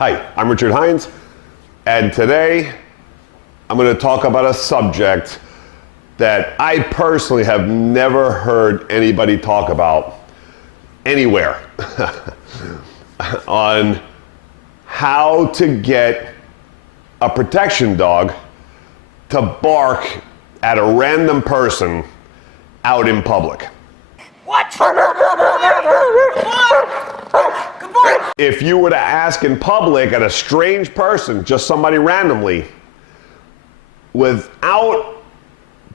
Hi, I'm Richard Hines, and today I'm going to talk about a subject that I personally have never heard anybody talk about anywhere on how to get a protection dog to bark at a random person out in public. What? Come on! If you were to ask in public at a strange person, just somebody randomly, without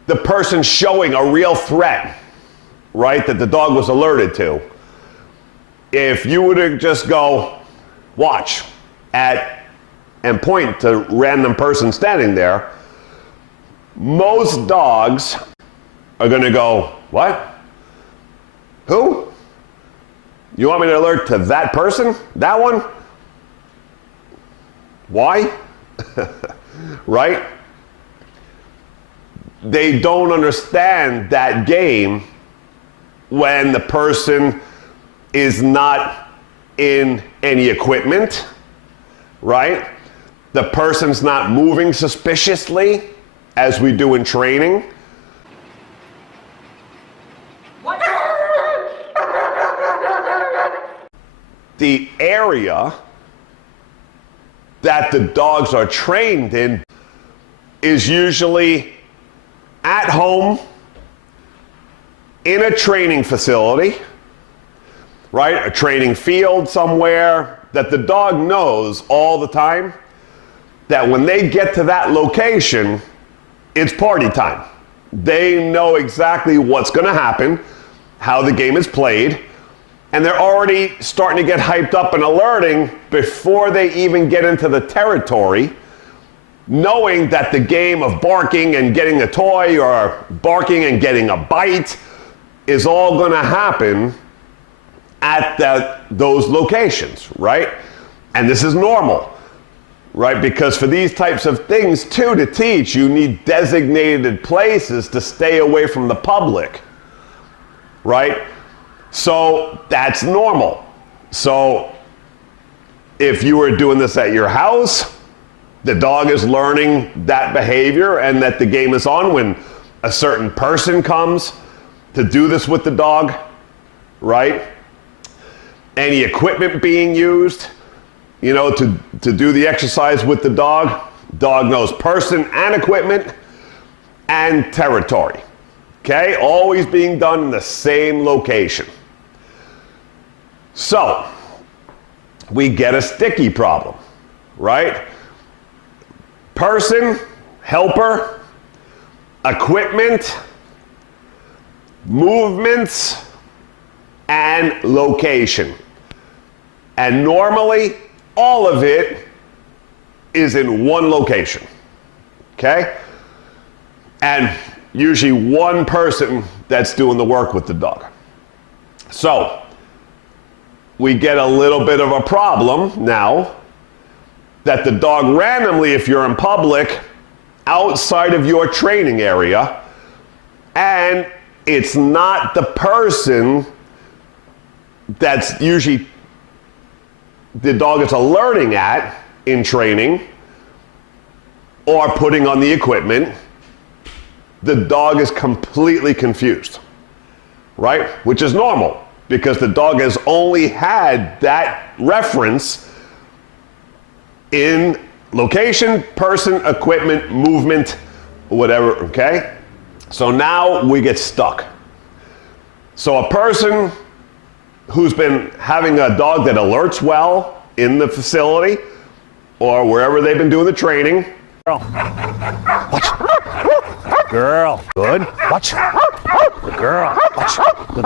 the person showing a real threat, right, that the dog was alerted to, if you were to just go, watch, and point to a random person standing there, most dogs are going to go, what? Who? You want me to alert to that person? That one? Why? Right? They don't understand that game when the person is not in any equipment, right? The person's not moving suspiciously as we do in training. What? The area that the dogs are trained in is usually at home, in a training facility, right? A training field somewhere that the dog knows all the time that when they get to that location, it's party time. They know exactly what's going to happen, how the game is played, and they're already starting to get hyped up and alerting before they even get into the territory, knowing that the game of barking and getting a toy or barking and getting a bite is all going to happen at those locations, right? And this is normal, right? Because for these types of things, too, to teach, you need designated places to stay away from the public, right? So that's normal. So if you were doing this at your house, the dog is learning that behavior and that the game is on when a certain person comes to do this with the dog, right? Any equipment being used, you know, to do the exercise with the dog knows person and equipment and territory, okay? Always being done in the same location. So, we get a sticky problem, right? Person, helper, equipment, movements, and location. And normally, all of it is in one location, okay? And usually one person that's doing the work with the dog. So, we get a little bit of a problem now that the dog randomly, if you're in public, outside of your training area, and it's not the person that's usually the dog is alerting at in training or putting on the equipment, the dog is completely confused, right? Which is normal because the dog has only had that reference in location, person, equipment, movement, whatever, okay? So now we get stuck. So a person who's been having a dog that alerts well in the facility or wherever they've been doing the training. Girl. Watch. Girl. Good. Watch. Good girl. Watch. Good.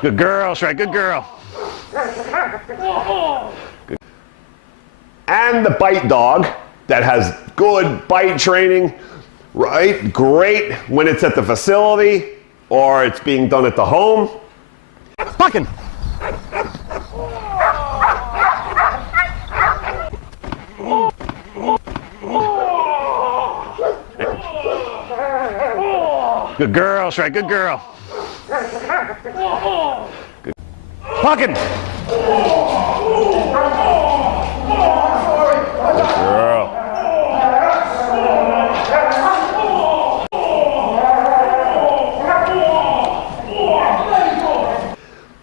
Good girl, Shrek. Good girl. Good. And the bite dog that has good bite training, right? Great when it's at the facility or it's being done at the home. Fucking. Good girl, Shrek. Good girl. Fucking. Good girl.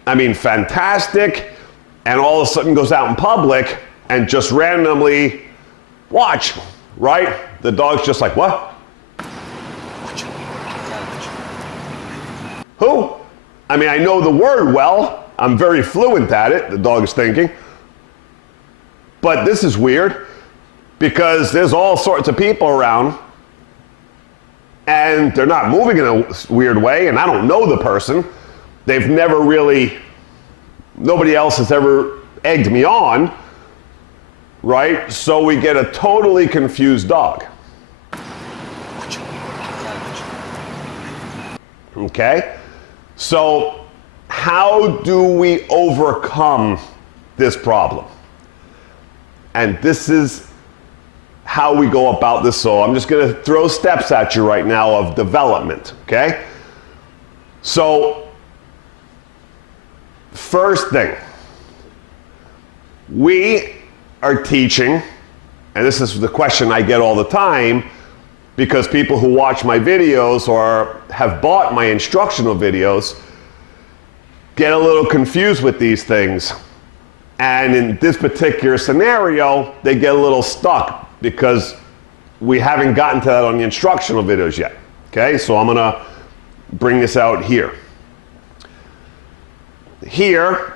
I mean, fantastic, and all of a sudden goes out in public and just randomly watch, right? The dog's just like, what? Who? I mean, I know the word well. I'm very fluent at it, the dog is thinking. But this is weird because there's all sorts of people around and they're not moving in a weird way, and I don't know the person. They've never really, nobody else has ever egged me on, right? So we get a totally confused dog. Okay? So how do we overcome this problem? And this is how we go about this. So I'm just going to throw steps at you right now of development, okay? So first thing, we are teaching, and this is the question I get all the time, because people who watch my videos or have bought my instructional videos get a little confused with these things. And in this particular scenario, they get a little stuck because we haven't gotten to that on the instructional videos yet. Okay, so I'm gonna bring this out here. Here,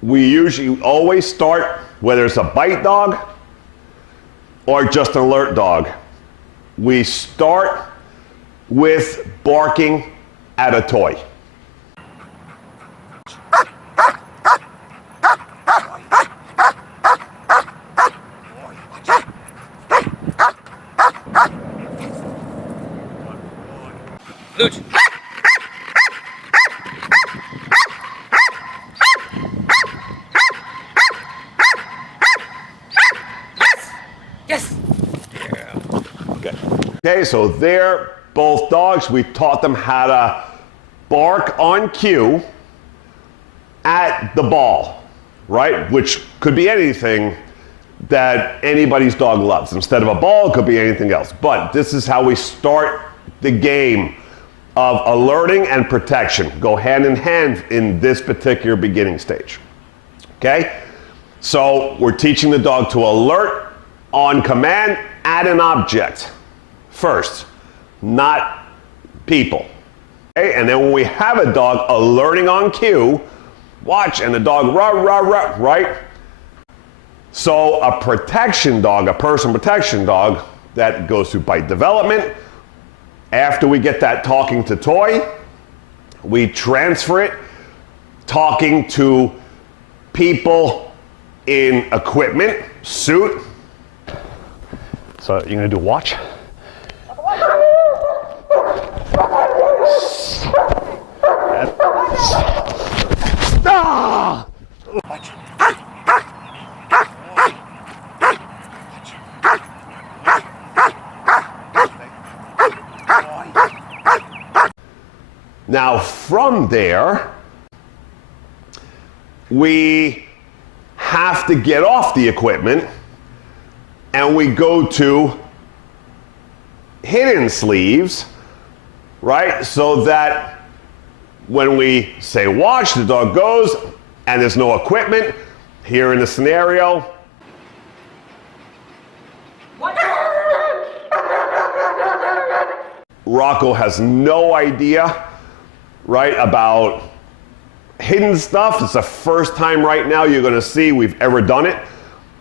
we usually always start, whether it's a bite dog or just an alert dog, we start with barking at a toy. Luch. Yes. Okay, so they're both dogs. We taught them how to bark on cue at the ball, right? Which could be anything that anybody's dog loves. Instead of a ball, it could be anything else. But this is how we start the game of alerting and protection. Go hand in hand in this particular beginning stage. Okay? So we're teaching the dog to alert on command at an object first, not people. Okay? And then when we have a dog alerting on cue, watch, and the dog rah, rah, rah, right? So a protection dog, a person protection dog, that goes through bite development. After we get that talking to toy, we transfer it talking to people in equipment, suit. So you're gonna do watch? Ah! Watch. Now from there, we have to get off the equipment and we go to hidden sleeves, right? So that when we say watch, the dog goes and there's no equipment. Here in the scenario, What? Rocco has no idea, right, about hidden stuff. It's the first time right now you're gonna see we've ever done it.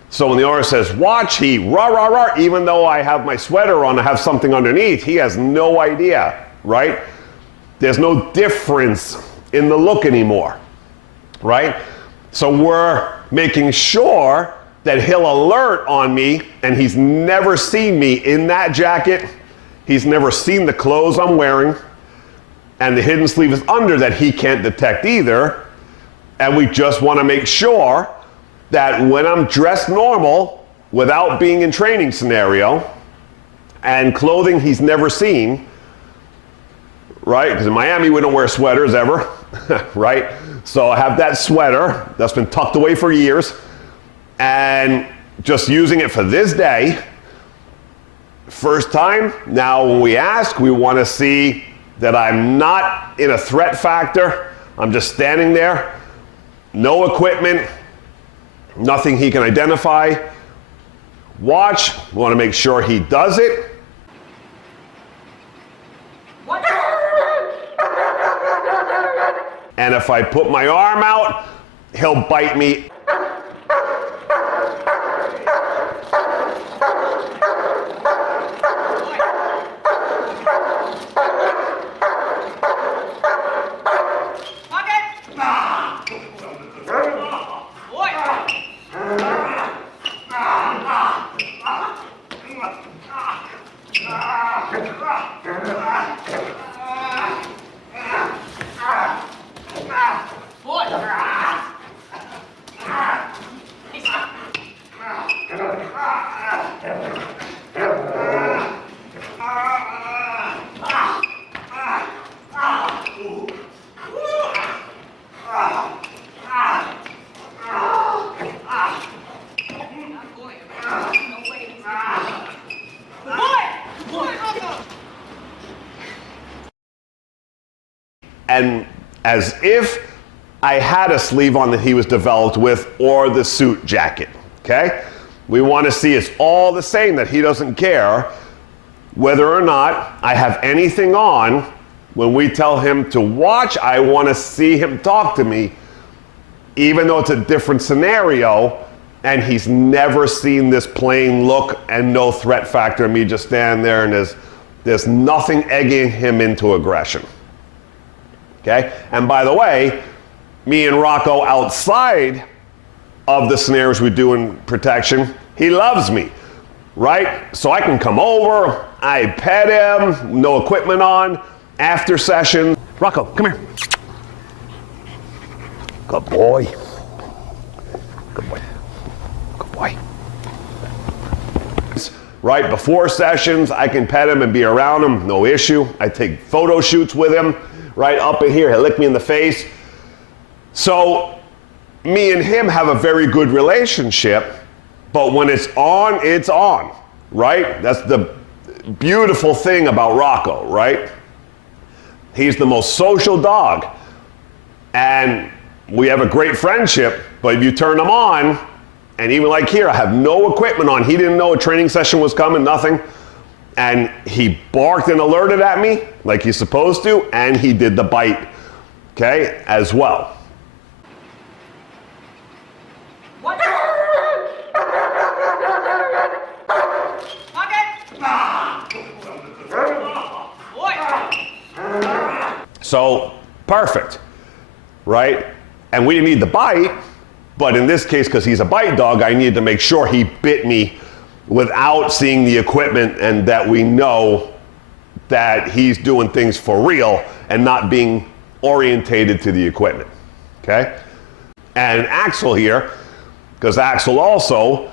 So when the owner says watch, he rah, rah, rah, even though I have my sweater on, I have something underneath, he has no idea, right? There's no difference in the look anymore, right? So we're making sure that he'll alert on me, and he's never seen me in that jacket. He's never seen the clothes I'm wearing, and the hidden sleeve is under that he can't detect either. And we just want to make sure that when I'm dressed normal, without being in training scenario, and clothing he's never seen, right? Because in Miami we don't wear sweaters ever. right? So I have that sweater that's been tucked away for years and just using it for this day. First time, now when we ask, we want to see that I'm not in a threat factor. I'm just standing there, no equipment, nothing he can identify. Watch, we want to make sure he does it. What? And if I put my arm out, he'll bite me. And as if I had a sleeve on that he was developed with or the suit jacket, okay? We want to see it's all the same, that he doesn't care whether or not I have anything on. When we tell him to watch, I want to see him talk to me, even though it's a different scenario and he's never seen this plain look and no threat factor, me just stand there and there's nothing egging him into aggression. Okay? And by the way, me and Rocco outside of the scenarios we do in protection, he loves me, right? So I can come over, I pet him, no equipment on, after session. Rocco, come here. Good boy. Good boy. Good boy. Right before sessions, I can pet him and be around him, no issue. I take photo shoots with him. Right up in here, he'll lick me in the face. So me and him have a very good relationship, but when it's on, right? That's the beautiful thing about Rocco, right? He's the most social dog, and we have a great friendship, but if you turn him on, and even like here, I have no equipment on. He didn't know a training session was coming, nothing. And he barked and alerted at me like he's supposed to, and he did the bite, okay, as well. What? So, perfect, right? And we didn't need the bite, but in this case, because he's a bite dog, I needed to make sure he bit me without seeing the equipment and that we know that he's doing things for real and not being orientated to the equipment, okay? And Axel here, because Axel also,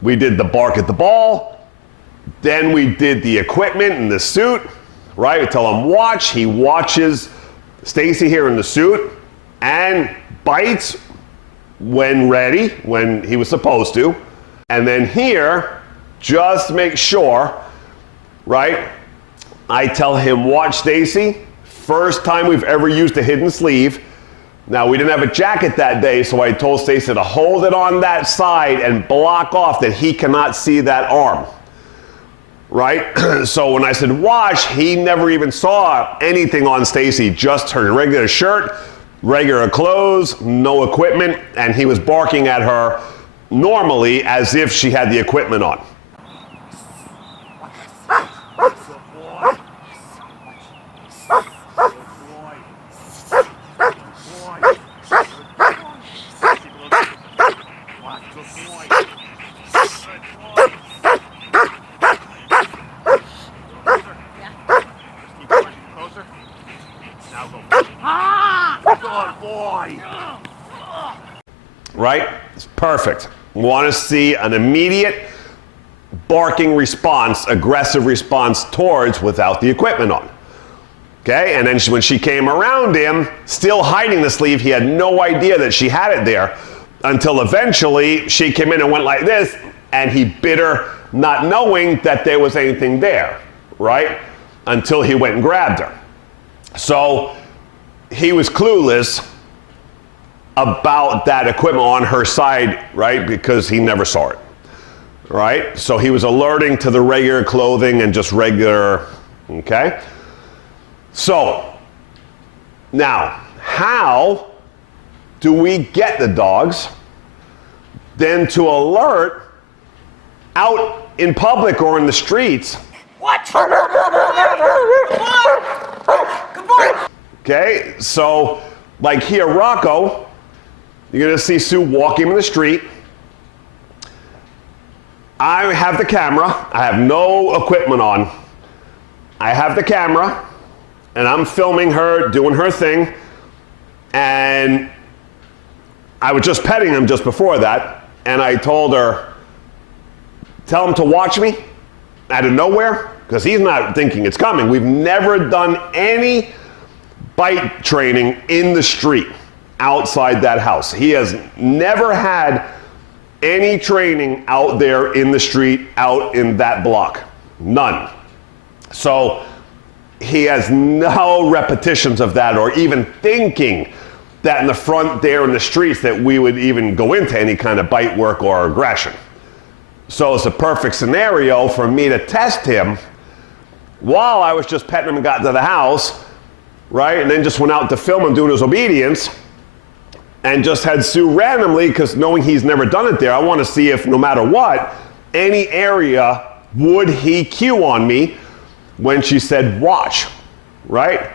we did the bark at the ball, then we did the equipment and the suit, right? We tell him watch, he watches Stacy here in the suit and bites when ready, when he was supposed to. And then here, just make sure, right? I tell him, watch Stacy. First time we've ever used a hidden sleeve. Now, we didn't have a jacket that day, so I told Stacy to hold it on that side and block off that he cannot see that arm, right? So when I said watch, he never even saw anything on Stacy, just her regular shirt, regular clothes, no equipment, and he was barking at her normally as if she had the equipment on. Right? It's perfect. We want to see an immediate barking response, aggressive response towards without the equipment on. Okay, and then when she came around him, still hiding the sleeve, he had no idea that she had it there until eventually she came in and went like this, and he bit her, not knowing that there was anything there, right? Until he went and grabbed her. So he was clueless about that equipment on her side, right? Because he never saw it, right? So he was alerting to the regular clothing and just regular, okay? So now, how do we get the dogs then to alert out in public or in the streets? What? Come on! Okay, so like here, Rocco, you're gonna see Sue walking in the street. I have the camera, I have no equipment on. I have the camera, and I'm filming her doing her thing, and I was just petting him just before that, and I told her, tell him to watch me out of nowhere, because he's not thinking it's coming. We've never done any bite training in the street outside that house. He has never had any training out there in the street, out in that block. None. So he has no repetitions of that, or even thinking that in the front there in the streets that we would even go into any kind of bite work or aggression. So it's a perfect scenario for me to test him while I was just petting him and got to the house, right? And then just went out to film him doing his obedience, and just had Sue randomly, because knowing he's never done it there, I want to see if no matter what, any area would he cue on me when she said watch, right?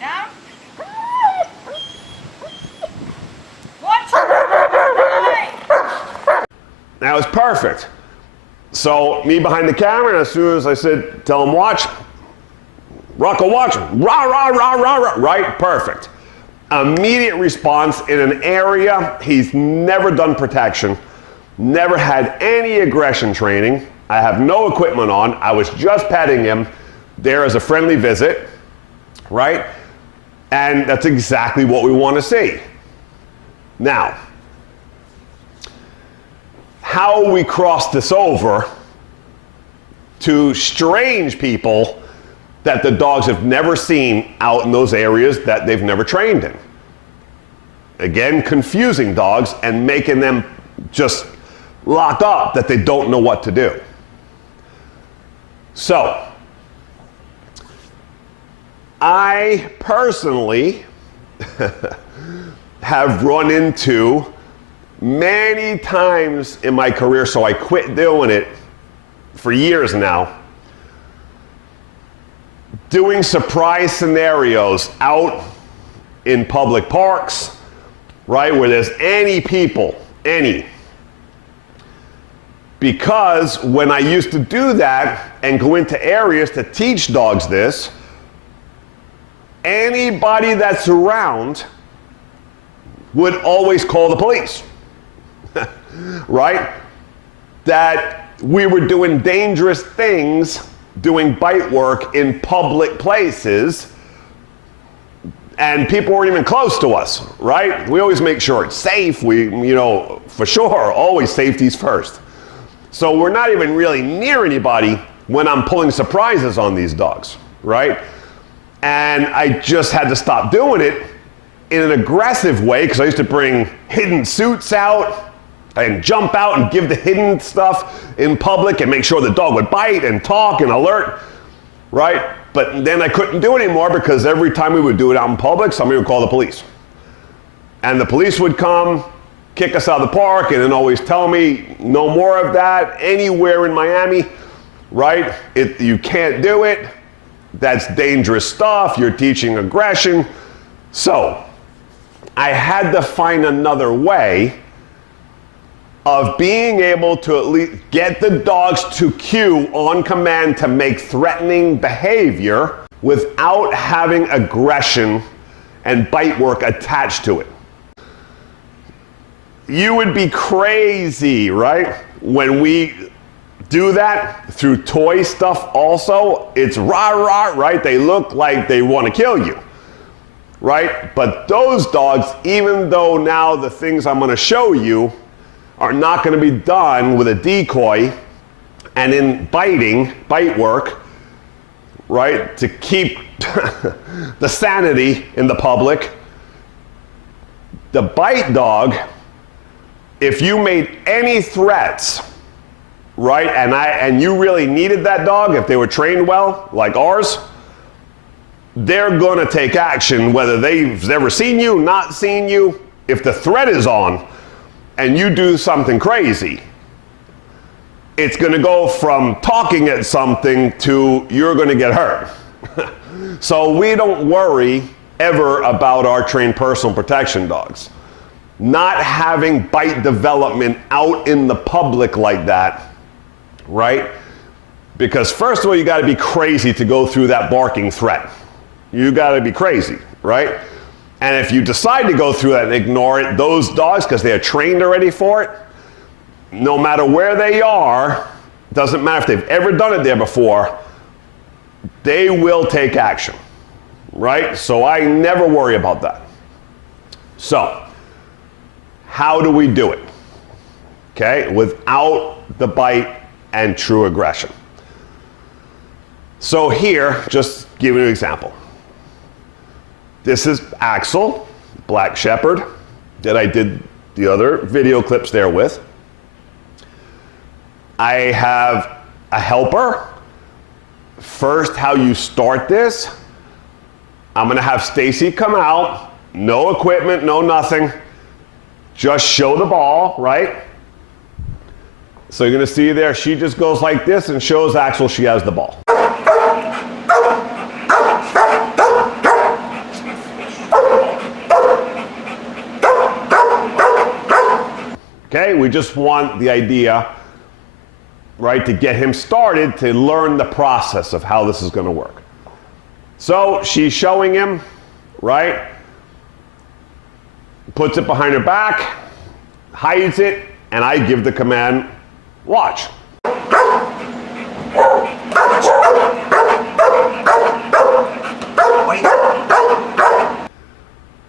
Down. What? That was perfect. So me behind the camera, and as soon as I said, tell him watch, Rocco watch, rah, rah, rah, rah, rah, right? Perfect. Immediate response in an area he's never done protection, never had any aggression training. I have no equipment on. I was just petting him there as a friendly visit, right? And that's exactly what we want to see. Now, how we cross this over to strange people that the dogs have never seen out in those areas that they've never trained in. Again, confusing dogs and making them just lock up that they don't know what to do. So, I personally have run into many times in my career, so I quit doing it for years now, doing surprise scenarios out in public parks, right, where there's any people, any. Because when I used to do that and go into areas to teach dogs this, anybody that's around would always call the police, right? That we were doing dangerous things, doing bite work in public places, and people weren't even close to us, right? We always make sure it's safe. We, for sure, always safety's first. So we're not even really near anybody when I'm pulling surprises on these dogs, right? And I just had to stop doing it in an aggressive way, because I used to bring hidden suits out and jump out and give the hidden stuff in public and make sure the dog would bite and talk and alert, right? But then I couldn't do it anymore, because every time we would do it out in public, somebody would call the police. And the police would come, kick us out of the park, and then always tell me, no more of that anywhere in Miami, right? You can't do it. That's dangerous stuff. You're teaching aggression. So I had to find another way of being able to at least get the dogs to cue on command to make threatening behavior without having aggression and bite work attached to it. You would be crazy, right? When we do that through toy stuff also, it's rah-rah, right? They look like they want to kill you, right? But those dogs, even though now the things I'm going to show you are not going to be done with a decoy and in bite work, right, to keep the sanity in the public, the bite dog, if you made any threats, right, and you really needed that dog, if they were trained well, like ours, they're gonna take action whether they've ever seen you, not seen you. If the threat is on and you do something crazy, it's gonna go from talking at something to you're gonna get hurt. So we don't worry ever about our trained personal protection dogs. Not having bite development out in the public like that, right? Because first of all, you gotta be crazy to go through that barking threat. You gotta be crazy, right? And if you decide to go through that and ignore it, those dogs, because they're trained already for it, no matter where they are, doesn't matter if they've ever done it there before, they will take action, right? So I never worry about that. So, how do we do it? Okay, without the bite and true aggression. So here, just give you an example. This is Axel, Black Shepherd, that I did the other video clips there with. I have a helper. First, how you start this, I'm gonna have Stacy come out, no equipment, no nothing. Just show the ball, right? So you're gonna see there, she just goes like this and shows Axel she has the ball. Okay, we just want the idea, right, to get him started to learn the process of how this is gonna work. So she's showing him, right? Puts it behind her back, hides it, and I give the command, watch.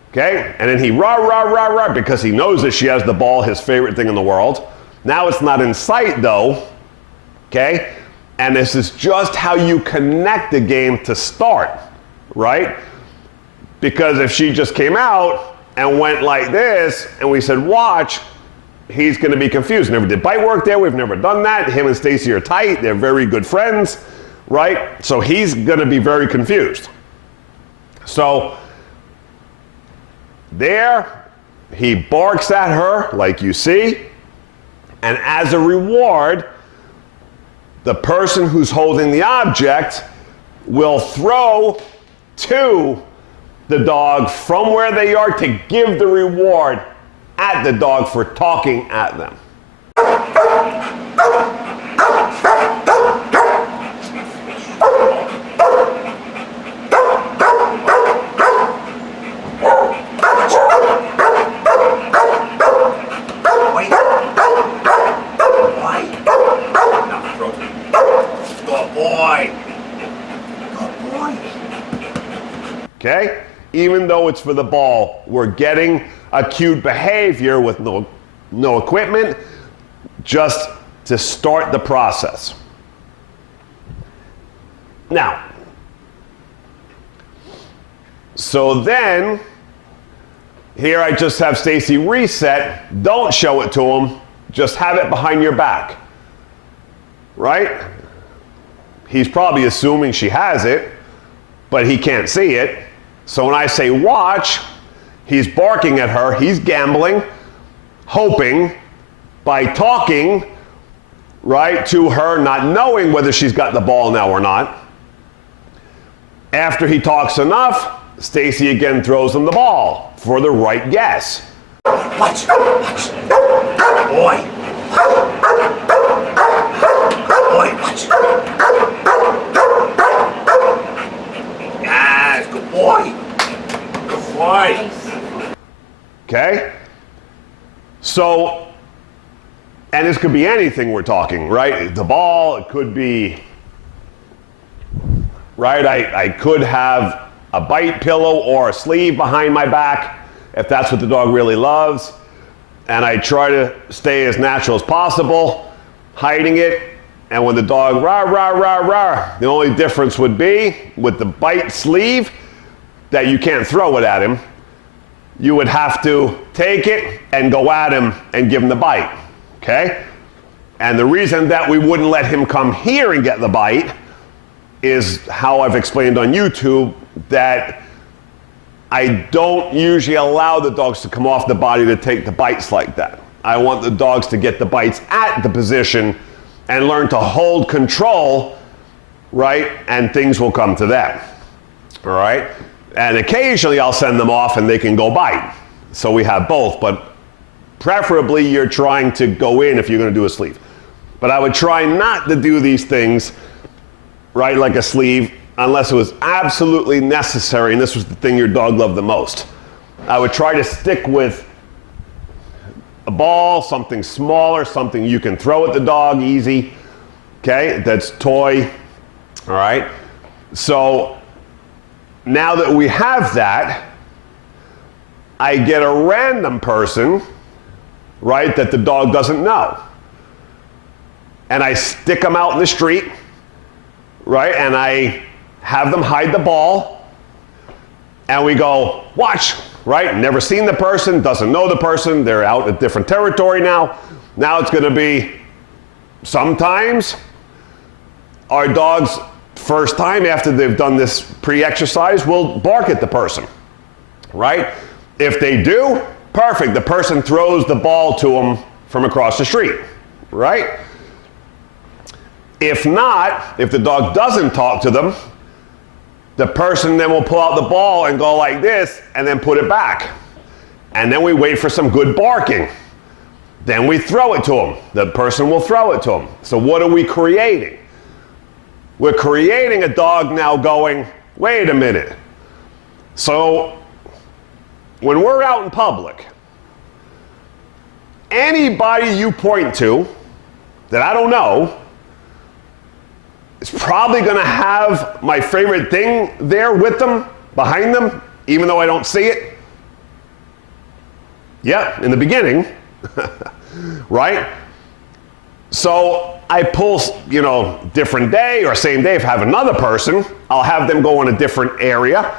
Okay, and then he rah, rah, rah, rah, because he knows that she has the ball, his favorite thing in the world. Now it's not in sight though, okay? And this is just how you connect the game to start, right? Because if she just came out and went like this, and we said, watch, he's gonna be confused. Never did bite work there, we've never done that. Him and Stacy are tight, they're very good friends, right? So he's gonna be very confused. So, there, he barks at her like you see, and as a reward, the person who's holding the object will throw to the dog from where they are to give the reward at the dog for talking at them. Okay? Even though it's for the ball, we're getting a cute behavior with no equipment, just to start the process. Now, so then, here I just have Stacy reset. Don't show it to him, just have it behind your back. Right? He's probably assuming she has it, but he can't see it. So when I say watch, he's barking at her, he's gambling, hoping by talking, right, to her, not knowing whether she's got the ball now or not. After he talks enough, Stacy again throws him the ball for the right guess. Watch, watch. Boy. Boy, watch. Yes, good boy. Boy. Okay? So, and this could be anything we're talking, right? The ball, it could be, right? I could have a bite pillow or a sleeve behind my back, if that's what the dog really loves. And I try to stay as natural as possible, hiding it. And when the dog rah, rah, rah, rah, the only difference would be with the bite sleeve that you can't throw it at him. You would have to take it and go at him and give him the bite, okay? And the reason that we wouldn't let him come here and get the bite is how I've explained on YouTube that I don't usually allow the dogs to come off the body to take the bites like that. I want the dogs to get the bites at the position and learn to hold control, right? And things will come to them, all right? And occasionally I'll send them off and they can go bite. So we have both, but preferably you're trying to go in if you're gonna do a sleeve. But I would try not to do these things, right, like a sleeve, unless it was absolutely necessary, and this was the thing your dog loved the most. I would try to stick with a ball, something smaller, something you can throw at the dog easy, okay, that's toy, all right? So now that we have that, I get a random person, right, that the dog doesn't know. And I stick them out in the street, right, and I have them hide the ball, and we go, watch, right? Never seen the person, doesn't know the person, they're out in different territory now. Now it's gonna be, sometimes, our dogs, first time after they've done this pre-exercise, will bark at the person, right? If they do, perfect, the person throws the ball to them from across the street, right? If not, if the dog doesn't talk to them, the person then will pull out the ball and go like this and then put it back. And then we wait for some good barking. Then we throw it to them. The person will throw it to them. So what are we creating? We're creating a dog now going, wait a minute. So when we're out in public, anybody you point to that I don't know is probably gonna have my favorite thing there with them, behind them, even though I don't see it. Yeah, in the beginning, right? So I pull, you know, different day or same day if I have another person, I'll have them go in a different area.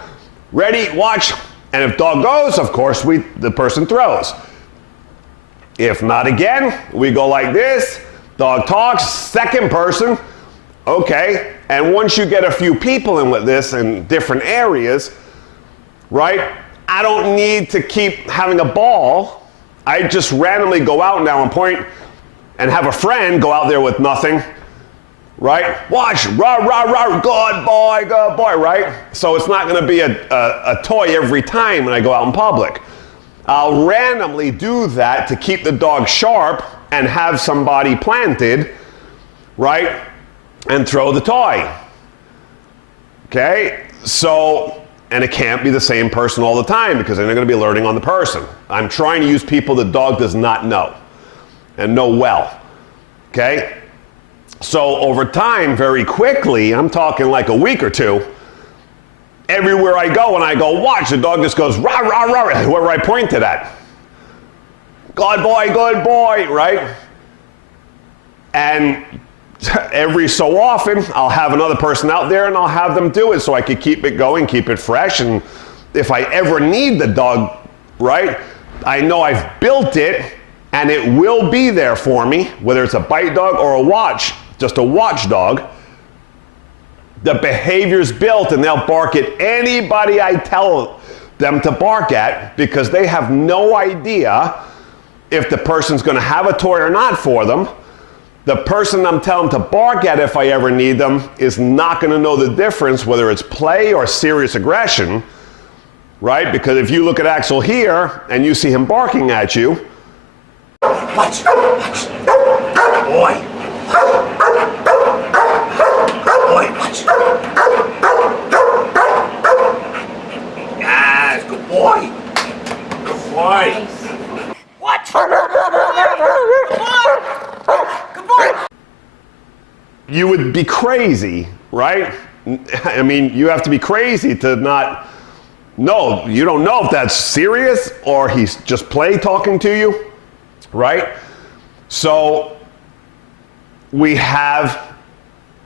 Ready, watch, and if dog goes, of course, the person throws. If not again, we go like this, dog talks, second person, okay, and once you get a few people in with this in different areas, right, I don't need to keep having a ball. I just randomly go out now and point and have a friend go out there with nothing, right? Watch, rah, rah, rah, good boy, right? So it's not gonna be a toy every time when I go out in public. I'll randomly do that to keep the dog sharp and have somebody planted, right? And throw the toy, okay? So, and it can't be the same person all the time because then they're gonna be alerting on the person. I'm trying to use people the dog does not know and know well, okay? So over time, very quickly, I'm talking like a week or two, everywhere I go and I go, watch, the dog just goes, rah, rah, rah, whoever I pointed at. Good boy, right? And every so often, I'll have another person out there and I'll have them do it so I could keep it going, keep it fresh. And if I ever need the dog, right, I know I've built it and it will be there for me, whether it's a bite dog or a watch, just a watch dog. The behavior's built and they'll bark at anybody I tell them to bark at because they have no idea if the person's gonna have a toy or not for them. The person I'm telling to bark at if I ever need them is not gonna know the difference whether it's play or serious aggression, right? Because if you look at Axel here and you see him barking at you, Watch. Boy. Boy, watch. Yes, good boy. boy. Good boy. Watch. Good boy. Good boy. You would be crazy, right? I mean, you have to be crazy to not know. You don't know if that's serious or he's just play talking to you, right? So we have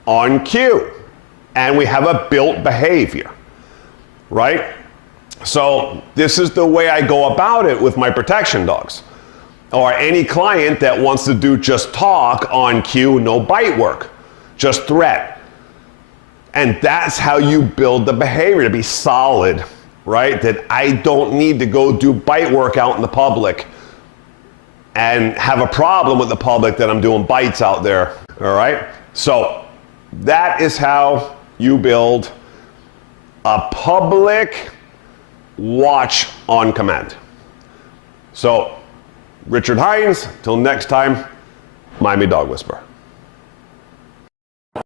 on cue and we have a built behavior, right? So this is the way I go about it with my protection dogs or any client that wants to do just talk on cue, no bite work, just threat. And that's how you build the behavior to be solid, right? That I don't need to go do bite work out in the public and have a problem with the public that I'm doing bites out there, all right? So that is how you build a public watch on command. So, Richard Hines, till next time, Miami Dog Whisperer.